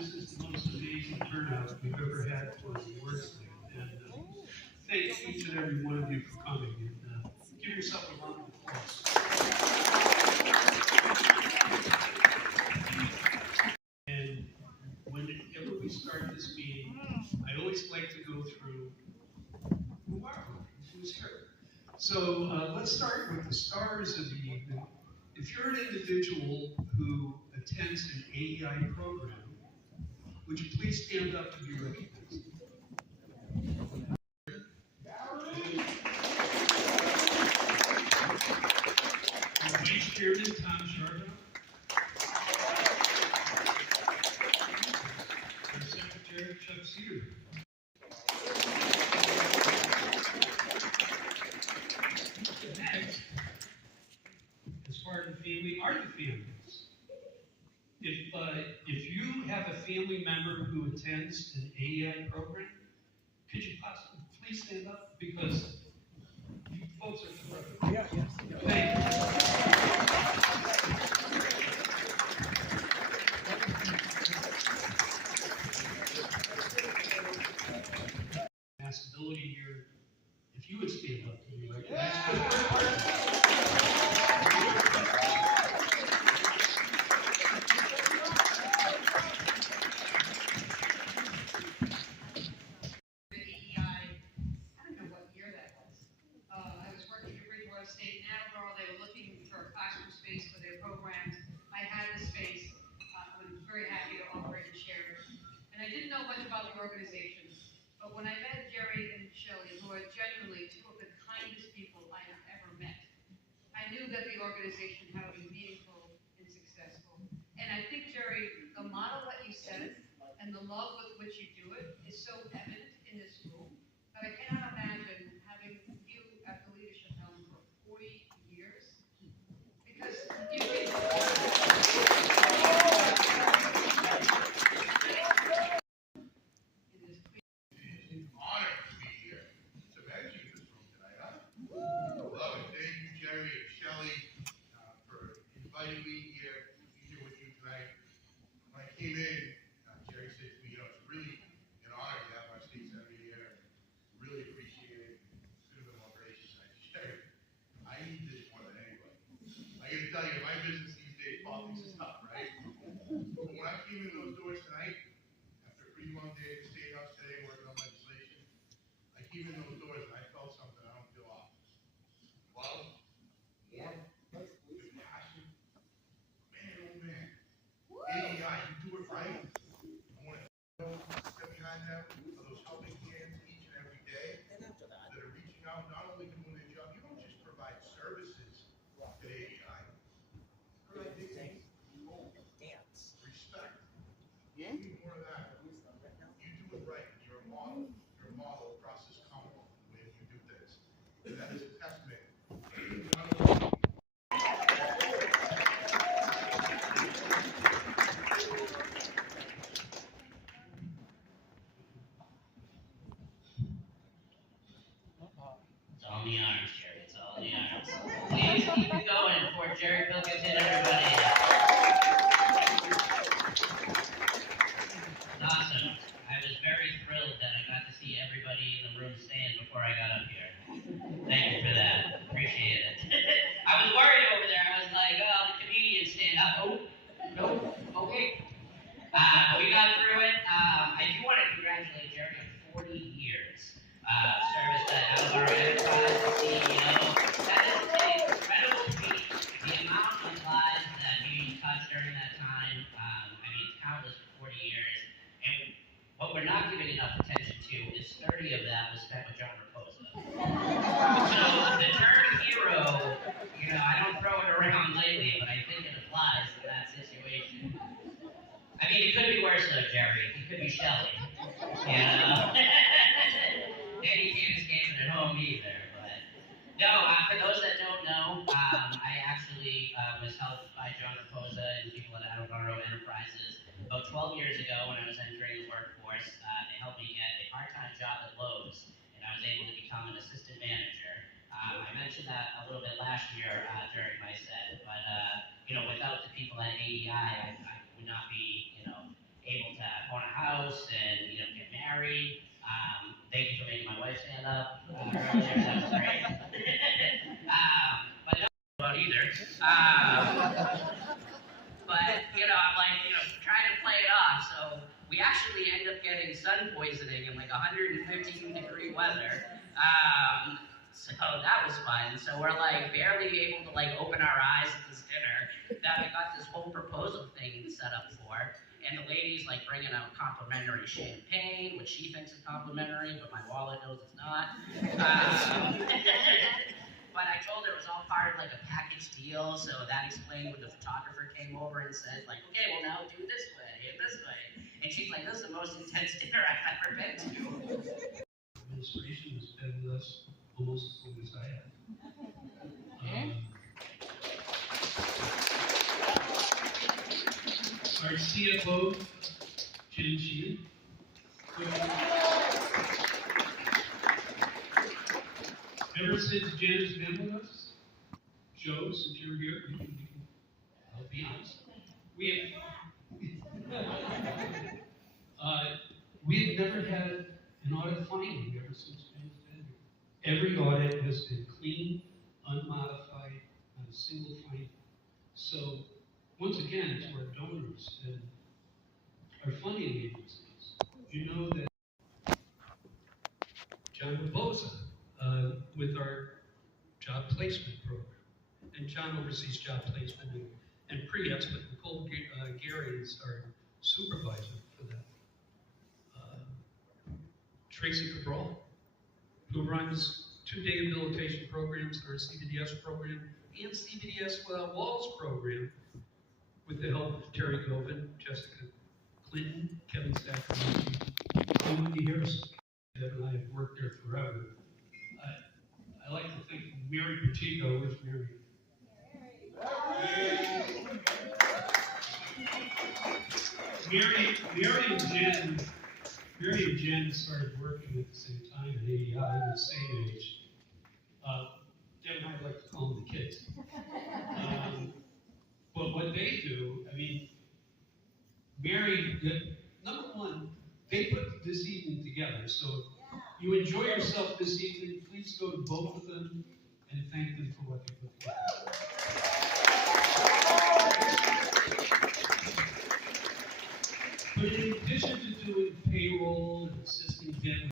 this is the most amazing turnout we've ever had for an awards thing. And thank each and every one of you for coming. And give yourself a round of applause. And whenever we start this meeting, I always like to go through who are we, who's here. So let's start with the stars of the evening. If you're an individual who attends an AEI program, would you please stand up to be recognized? Vice Chairman Tom Shardo. Our Secretary Chuck Cedar. Next, as part of the family, are the families. If you have a family member who attends an AEI program, could you possibly please stand up? Because you folks are terrific. Yeah, yes. Thank you. Possibility here, if you would stand up to me, right? Organization, but when I met Jerry and Shelley, who are genuinely two of the kindest people I have ever met, I knew that the organization had to be meaningful and successful. And I think, Jerry, the model that you set and the love with which you do it is so evident in this room that I cannot imagine having you at the leadership helm for 40 years, because you can. Inviting me here to be here with you tonight. When I came in, Jerry said to me, it's really an honor to have our state senator here. Really appreciate it. Could have been more gracious. I said, Jerry, I need this more than anybody. I got to tell you, my business these days, politics is tough, right? But when I came in those doors tonight, after a pretty long day at the State House today working on legislation, I came in those doors and I felt something I don't feel often. Love, warmth, compassion. Man, AEI, you do it right. I want to step behind them for those helping hands each and every day that are reaching out, not only doing their job. You don't just provide services to AEI. You provide dignity, dance, respect. You need more of that. You do it right. You're a model. You're a model across this Commonwealth the way you do things. And that is a testament. It's all in the arms, Jerry. It's all in the arms. Please keep it going for Jerry Pilkington, everybody. It's awesome. I was very thrilled that I got to see everybody in the room stand before I got up here. Thank you for that. Appreciate it. I was worried over there. I was like, oh, the comedians stand up. Oh, no, okay. We got through it. I do want to congratulate Jerry on 40 years. Service at Alabama Enterprise, the CEO. That is an incredible feat. The amount of lives that he touched during that time, countless for 40 years. And what we're not giving enough attention to is 30 of that was spent with John Raposa. So the term hero, I don't throw it around lately, but I think it applies to that situation. It could be worse though, Jerry. It could be Shelley. And you can't escape it at home either. But no, for those that don't know, I actually was helped by John Raposa and people at Alabama Enterprises about 12 years ago when I was entering the workforce. They helped me get a part-time job at Lowe's, and I was able to become an assistant manager. I mentioned that a little bit last year during my set, but without the people at AEI, I would not be able to house and, get married. Thank you for making my wife stand up earlier. That was great. But no, about either. But, I'm like, trying to play it off. So we actually end up getting sun poisoning in like 115-degree weather. So that was fun. So we're like barely able to like open our eyes at this dinner that we got this whole proposal thing set up for. And the lady's like bringing out complimentary champagne, which she thinks is complimentary, but my wallet knows it's not. But I told her it was all part of like a package deal, so that explained when the photographer came over and said like, okay, well now do this way and this way. And she's like, this is the most intense dinner I've ever been to. Administration has been with us almost as long as I have. Our CFO, Jen Sheehan. Ever since Jen has been with us, Joe, since you're here, I'll be honest. We have never had an audit finding ever since Jen's been here. Every audit has been clean, unmodified, not a single finding. So, once again, to our donors and our funding agencies, you know that John Barbosa, with our job placement program, and John oversees job placement and pre-EPS, but Nicole Gary is our supervisor for that. Tracy Cabral, who runs 2-day habilitation programs in our CBDS program and CBDS Walls program with the help of Terry Govan, Jessica Clinton, Kevin Sacramento, and Wendy Harrison. Deb and I have worked there forever. I like to think Mary Pacheco is Mary. Mary and Jen started working at the same time at AEI, the same age. Deb and I like to call them the kids. But what they do, Mary, number one, they put this evening together. So if you enjoy yourself this evening, please go to both of them and thank them for what they put together. But in addition to doing payroll and assisting Deb